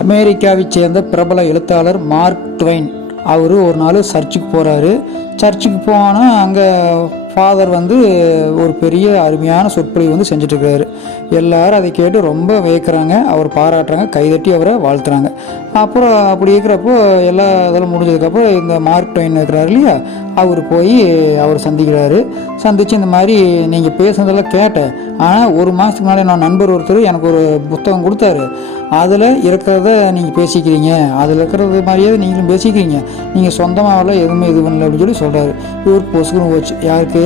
அமெரிக்காவைச் சேர்ந்த பிரபல எழுத்தாளர் மார்க் ட்வைன் அவர் ஒரு நாள் சர்ச்சுக்கு போகிறாரு. சர்ச்சுக்கு போனால் அங்கே ஃபாதர் வந்து ஒரு பெரிய அருமையான சொற்பொழிவு வந்து செஞ்சிட்ருக்காரு. எல்லோரும் அதை கேட்டு ரொம்ப வியக்கிறாங்க, அவர் பாராட்டுறாங்க, கைதட்டி அவரை வாழ்த்துறாங்க. அப்புறம் அப்படி இருக்கிறப்போ எல்லா இதெல்லாம் முடிஞ்சதுக்கப்புறம் இந்த மார்க் ட்வைன் இருக்கிறாரு இல்லையா, அவர் போய் அவர் சந்திக்கிறாரு. சந்தித்து இந்த மாதிரி நீங்கள் பேசுனதெல்லாம் கேட்டேன், ஆனால் ஒரு மாதத்துக்கு முன்னாடி நான் நண்பர் ஒருத்தர் எனக்கு ஒரு புத்தகம் கொடுத்தாரு, அதில் இருக்கிறத நீங்கள் பேசிக்கிறீங்க, அதில் இருக்கிறது மாதிரியே நீங்களும் பேசிக்கிறீங்க, நீங்கள் சொந்தமாகலாம் எதுவுமே இது பண்ணல அப்படின்னு சொல்கிறாரு. இவருக்கு பொசுக்குன்னு போச்சு. யாருக்கு?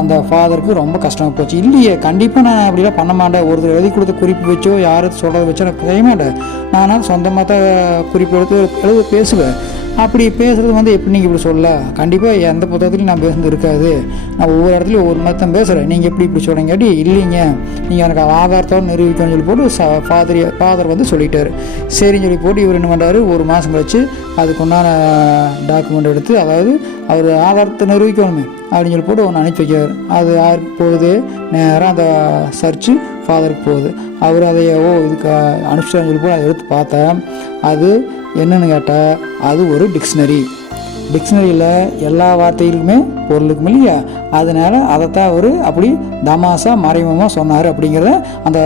அந்த ஃபாதருக்கு ரொம்ப கஷ்டமாக போச்சு. இல்லையே, கண்டிப்பாக நான் அப்படிலாம் பண்ண மாட்டேன், ஒருத்தர் எழுதி கொடுத்த குறிப்பு வச்சோ யாரும் சொல்கிறத வச்சோ நான் செய்ய மாட்டேன், நானும் சொந்தமாக தான் குறிப்பு எழுத பேசுவேன். அப்படி பேசுகிறது வந்து எப்படி நீங்கள் இப்படி சொல்லலாம்? கண்டிப்பாக எந்த புத்தகத்துலையும் நான் பேசுனது இருக்காது, நான் ஒவ்வொரு இடத்துலையும் ஒவ்வொரு மாதிரி தான் பேசுகிறேன், நீங்கள் எப்படி இப்படி சொல்கிறீங்க கேட்டி இல்லைங்க, நீங்கள் எனக்கு ஆதாரத்தோடு நிரூபிக்கணும்னு சொல்லி போட்டு ஃபாதர் வந்து சொல்லிட்டார். சரின்னு சொல்லி போட்டு இவர் என்ன பண்ணுறாரு, ஒரு மாதம் கழிச்சு அதுக்குண்டான டாக்குமெண்ட் எடுத்து, அதாவது அவர் ஆதாரத்தை நிரூபிக்கணுமே அப்படின்னு சொல்லி போட்டு ஒன்று அனுப்பி வைக்கிறார். அது யாருக்கு போகுது? நேராக அந்த சர்ச்சு ஃபாதருக்கு போகுது. அவர் அதை இதுக்கு அனுப்பிச்சான்னு சொல்லி போட்டு அதை எடுத்து பார்த்தா அது என்னென்னு கேட்டால் அது ஒரு டிக்ஷனரியில் எல்லா வார்த்தைகளுக்குமே பொருளுக்கும் இல்லையா, அதனால் அதைத்தான் அவர் அப்படி தமாசா மறைமுகமாக சொன்னார் அப்படிங்கிறத அந்த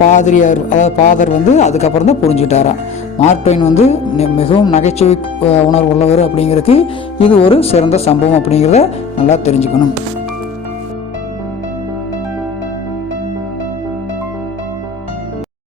பாதிரியார், அதாவது ஃபாதர் வந்து அதுக்கப்புறம் தான் புரிஞ்சுக்கிட்டாராம். மார்க் ட்வைன் வந்து மிகவும் நகைச்சுவை உணர்வு உள்ளவர் அப்படிங்கிறதுக்கு இது ஒரு சிறந்த சம்பவம் அப்படிங்கிறத நல்லா தெரிஞ்சுக்கணும்.